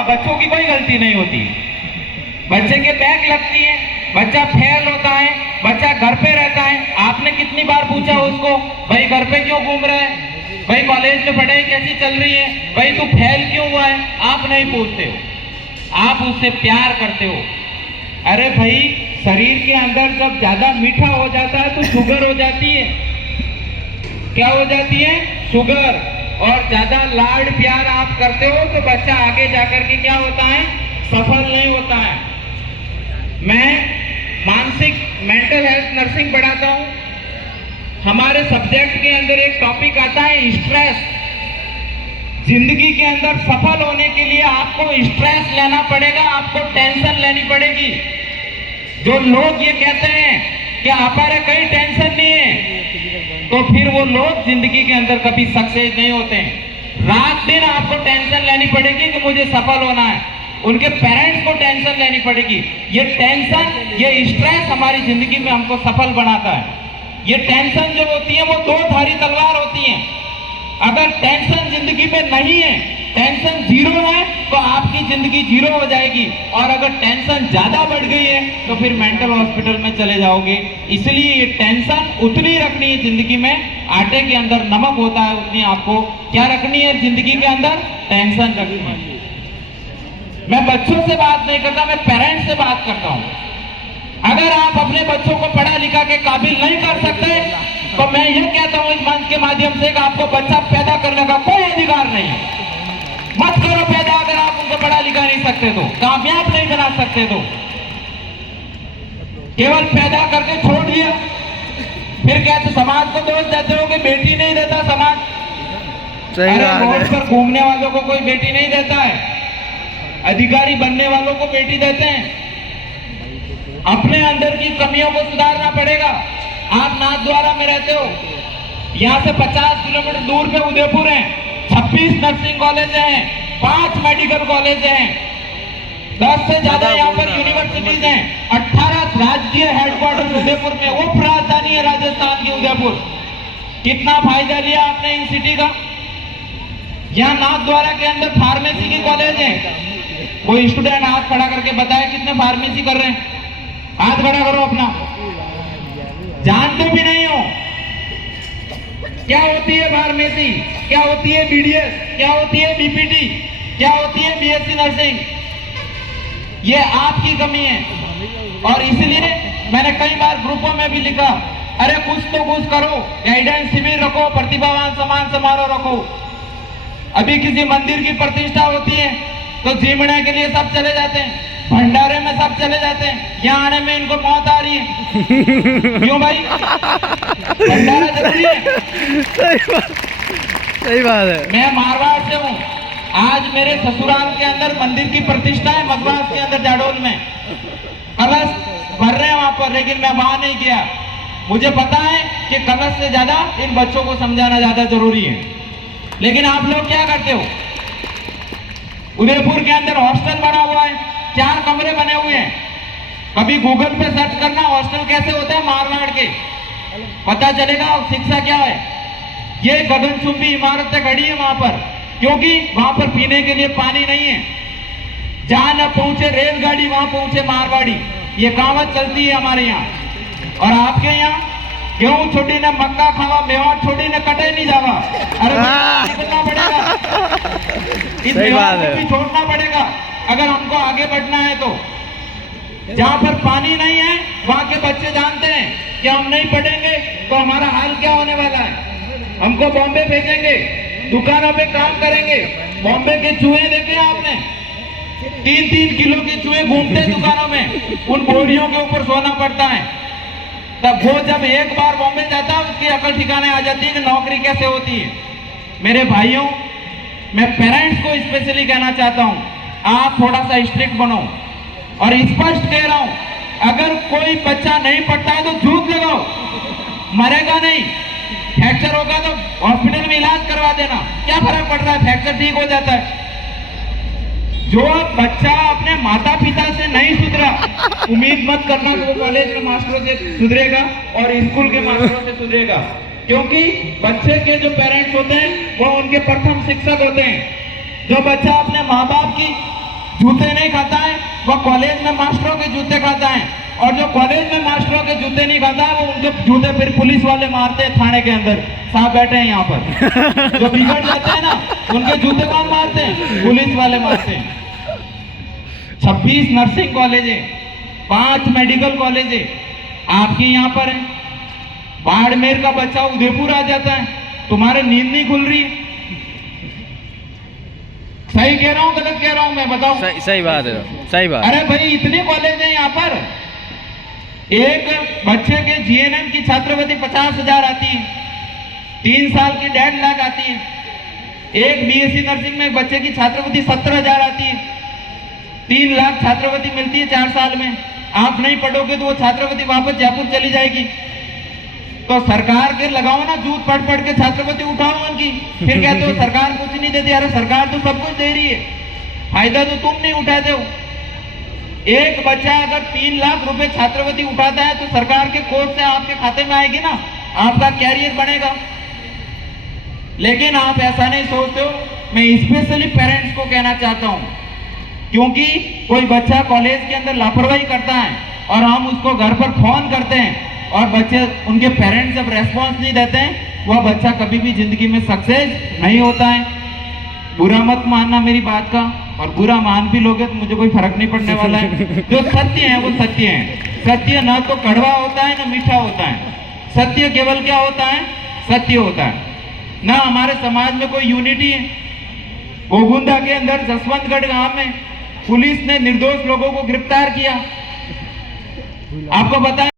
बच्चों की कोई गलती नहीं होती, बच्चे के बैक लगती है, बच्चा फेल होता है, बच्चा घर पे रहता है। आपने कितनी बार पूछा उसको, भाई घर पे क्यों घूम रहा है, भाई कॉलेज में पढ़ाई कैसी चल रही है, भाई तू फेल क्यों हुआ है? आप नहीं पूछते हो, आप उससे प्यार करते हो। अरे भाई शरीर के अंदर जब ज्यादा मीठा हो जाता है तो शुगर हो जाती है। क्या हो जाती है? शुगर। और ज्यादा लाड प्यार आप करते हो तो बच्चा आगे जाकर के क्या होता है? सफल नहीं होता है। मैं मानसिक मेंटल हेल्थ नर्सिंग पढ़ाता हूं। हमारे सब्जेक्ट के अंदर एक टॉपिक आता है स्ट्रेस। जिंदगी के अंदर सफल होने के लिए आपको स्ट्रेस लेना पड़ेगा, आपको टेंशन लेनी पड़ेगी। जो लोग ये कहते हैं कि हमारे कहीं टेंशन नहीं है, तो फिर वो लोग जिंदगी के अंदर कभी सक्सेस नहीं होते हैं। रात दिन आपको टेंशन लेनी पड़ेगी कि मुझे सफल होना है। उनके पेरेंट्स को टेंशन लेनी पड़ेगी। ये टेंशन, ये स्ट्रेस हमारी जिंदगी में हमको सफल बनाता है। ये टेंशन जो होती है वो दो धारी तलवार होती है। अगर टेंशन जिंदगी में नहीं है, टेंशन जीरो है, तो आपकी जिंदगी जीरो हो जाएगी। और अगर टेंशन ज्यादा बढ़ गई है तो फिर मेंटल हॉस्पिटल में चले जाओगे। इसलिए ये टेंशन उतनी रखनी है जिंदगी में, आटे के अंदर नमक होता है उतनी आपको क्या रखनी है जिंदगी के अंदर? टेंशन रखनी है। मैं बच्चों से बात नहीं करता, मैं पेरेंट्स से बात करता हूं। अगर आप अपने बच्चों को पढ़ा लिखा के काबिल नहीं कर सकते तो मैं ये कहता हूं इस मंच के माध्यम से कि आपको बच्चा पैदा करने का कोई अधिकार नहीं है। मत करो पैदा। अगर आप उनको पढ़ा लिखा नहीं सकते तो, कामयाब नहीं बना सकते तो, केवल पैदा करके छोड़ दिया, फिर कहते समाज को दोष देते हो कि बेटी नहीं देता समाज। अरे रोड पर घूमने वालों को कोई बेटी नहीं देता है, अधिकारी बनने वालों को बेटी देते हैं। अपने अंदर की कमियों को सुधारना पड़ेगा। आप नाथद्वारा में रहते हो, यहाँ से 50 किलोमीटर दूर पे उदयपुर है, 26 नर्सिंग कॉलेज हैं, 5 मेडिकल कॉलेज हैं, 10 से ज्यादा यहाँ पर यूनिवर्सिटीज हैं, 18 राज्य हेडक्वार्टर उदयपुर में, उप राजधानी है राजस्थान की उदयपुर। कितना फायदा लिया आपने इन सिटी का? यहाँ नाथद्वारा के अंदर फार्मेसी की कॉलेज है। कोई स्टूडेंट हाथ खड़ा करके बताए कितने फार्मेसी कर रहे हैं? हाथ खड़ा करो अपना। जानते भी नहीं हो क्या होती है फार्मेसी, क्या होती है बीडीएस, क्या होती है बीपीटी, क्या होती है बीएससी नर्सिंग। ये आपकी कमी है। और इसलिए मैंने कई बार ग्रुपों में भी लिखा, अरे कुछ तो कुछ करो, गाइडेंस शिविर रखो, प्रतिभावान सम्मान समारोह रखो। अभी किसी मंदिर की प्रतिष्ठा होती है तो जीमने के लिए सब चले जाते हैं, भंडारे में सब चले जाते हैं, यहाँ आने में इनको मौत आ रही है। क्यों भाई? भंडारा जरूरी है। सही बात है। मैं मारवाड़ से हूँ। आज मेरे ससुराल के अंदर मंदिर की प्रतिष्ठा है, मगवास के अंदर जाडोल में कलश भर रहे हैं वहां पर, लेकिन मैं वहां नहीं गया। मुझे पता है कि कलश से ज्यादा इन बच्चों को समझाना ज्यादा जरूरी है। लेकिन आप लोग क्या करते हो? उदयपुर के अंदर हॉस्टल बना हुआ है, 4 कमरे बने हुए हैं। कभी गूगल पे सर्च करना हॉस्टल कैसे होता है मारवाड़ के, पता चलेगा शिक्षा क्या है। ये गगनचुंबी इमारतें खड़ी है वहां पर, क्योंकि वहां पर पीने के लिए पानी नहीं है। जहां न पहुंचे रेलगाड़ी वहां पहुंचे मारवाड़ी, ये कहावत चलती है हमारे यहाँ। और आपके यहाँ गेहूं छोड़ी न मक्का खावा, मेवाड़ छोड़ी न कटे नहीं जावा। अरे निकलना पड़ेगा, इस मेवाड़ को भी छोड़ना पड़ेगा अगर हमको आगे बढ़ना है तो। जहां पर पानी नहीं है वहां के बच्चे जानते हैं कि हम नहीं पढ़ेंगे तो हमारा हाल क्या होने वाला है। हमको बॉम्बे भेजेंगे, दुकानों पे काम करेंगे। बॉम्बे के चूहे देखे आपने? 3-3 किलो के चूहे घूमते हैं दुकानों में, उन बोरियों के ऊपर सोना पड़ता है। तब वो जब एक बार बॉम्बे जाता है उसकी अकल ठिकाने आ जाती है कि नौकरी कैसे होती है। मेरे भाइयों, मैं पेरेंट्स को स्पेशली कहना चाहता हूं, आप थोड़ा सा स्ट्रिक्ट बनो। और स्पष्ट कह रहा हूं, अगर कोई बच्चा नहीं पढ़ता है तो झूठ लगाओ, मरेगा नहीं। फ्रैक्चर होगा तो हॉस्पिटल में इलाज करवा देना, क्या फर्क पड़ रहा है, फ्रैक्चर ठीक हो जाता है। जो बच्चा अपने माता पिता से नहीं सुधरा, उम्मीद मत करना कि वो कॉलेज के मास्टरों से सुधरेगा और स्कूल के मास्टरों से सुधरेगा। क्योंकि बच्चे के जो पेरेंट्स होते हैं वो उनके प्रथम शिक्षक होते हैं। जो बच्चा अपने माँ बाप की जूते नहीं खाता है, वो कॉलेज में मास्टरों के जूते खाता है। और जो कॉलेज में मास्टरों के जूते नहीं खाता है, वो उनके जूते फिर पुलिस वाले मारते हैं थाने के अंदर। साहब बैठे हैं यहाँ पर, जो बिगड़ जाते हैं ना, उनके जूते कौन मारते हैं? पुलिस वाले मारते हैं। 26 नर्सिंग कॉलेज है, 5 मेडिकल कॉलेज है आपके यहाँ पर है। बाड़मेर का बच्चा उदयपुर आ जाता है, तुम्हारे नींद नहीं खुल रही है। सही कह रहा हूँ गलत कह रहा हूँ मैं, बताओ? सही बात है, सही बात। अरे भाई इतने कॉलेज हैं यहाँ पर। एक बच्चे के जीएनएम की छात्रवृत्ति 50,000 आती है, 3 साल की 1.5 लाख आती है। एक बीएससी नर्सिंग में एक बच्चे की छात्रवृत्ति 17,000 आती है, 3 लाख छात्रवृत्ति मिलती है 4 साल में। आप नहीं पढ़ोगे तो वो छात्रवृत्ति वापस जयपुर चली जाएगी। तो सरकार के लगाओ ना जूत, पढ़ पढ़ के छात्रवृत्ति उठाओ उनकी, फिर कहते हो सरकार कुछ नहीं देती। अरे सरकार तो सब कुछ दे रही है, फायदा तो तुम नहीं उठाते हो। एक बच्चा अगर 3 लाख रुपए छात्रवृत्ति उठाता है तो सरकार के कोष से आपके खाते में आएगी ना, आपका कैरियर बनेगा। लेकिन आप ऐसा नहीं सोचते हो। मैं स्पेशली पेरेंट्स को कहना चाहता हूं, क्योंकि कोई बच्चा कॉलेज के अंदर लापरवाही करता है और हम उसको घर पर फोन करते हैं और बच्चे, उनके पेरेंट्स जब रेस्पॉन्स नहीं देते हैं, वह बच्चा कभी भी जिंदगी में सक्सेस नहीं होता है। बुरा मत मानना मेरी बात का, और बुरा मान भी लोगे तो मुझे कोई फर्क नहीं पड़ने वाला है। जो सत्य है वो सत्य है। सत्य ना तो कड़वा होता है ना मीठा होता है। सत्य केवल क्या होता है? सत्य होता है ना। हमारे समाज में कोई यूनिटी है। गोगुंदा के अंदर जसवंतगढ़ गांव में पुलिस ने निर्दोष लोगों को गिरफ्तार किया। आपको बताया